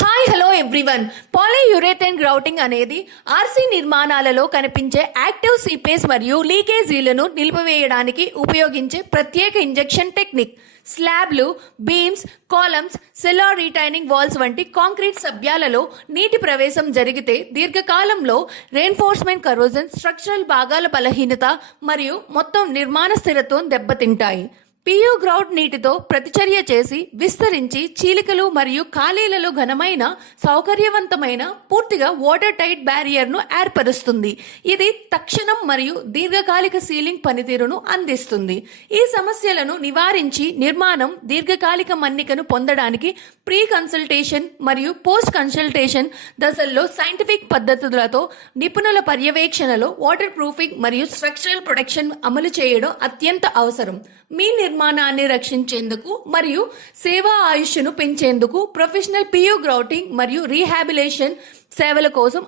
Hi hello everyone. Polyurethane grouting అనేది RC నిర్మాణాలలో కనిపించే యాక్టివ్ సీపేస్ మరియు లీకేజీలను నిలిపివేయడానికి ఉపయోగించే ప్రత్యేక ఇంజెక్షన్ టెక్నిక్. స్లాబ్లు, beams, columns, cellar retaining walls వంటి కాంక్రీట్ సభ్యాలలో నీటి ప్రవేశం జరిగితే దీర్ఘకాలంలో రెయిన్ఫోర్స్మెంట్ కరోజన్, స్ట్రక్చరల్ భాగాల బలహీనత మరియు మొత్తం నిర్మాణ స్థిరత్వం దెబ్బతింటాయి. పియు గ్రౌట్ నీటితో ప్రతిచర్య చేసి విస్తరించి చీలికలు మరియు ఖాళీలలో ఘనమైన, సౌకర్యవంతమైన, పూర్తిగా వాటర్ టైట్ బ్యారియర్ను ఏర్పరుస్తుంది. ఇది తక్షణం మరియు దీర్ఘకాలిక సీలింగ్ పనితీరును అందిస్తుంది. ఈ సమస్యలను నివారించి నిర్మాణం దీర్ఘకాలిక మన్నికను పొందడానికి ప్రీ కన్సల్టేషన్ మరియు పోస్ట్ కన్సల్టేషన్ దశల్లో సైంటిఫిక్ పద్ధతులతో నిపుణుల పర్యవేక్షణలో వాటర్ ప్రూఫింగ్ మరియు స్ట్రక్చరల్ ప్రొటెక్షన్ అమలు చేయడం అత్యంత అవసరం. మీ నిర్మాణాన్ని రక్షించేందుకు మరియు సేవా ఆయుష్ను పెంచేందుకు ప్రొఫెషనల్ పియు గ్రౌటింగ్ మరియు రీహాబిలేషన్ సేవల కోసం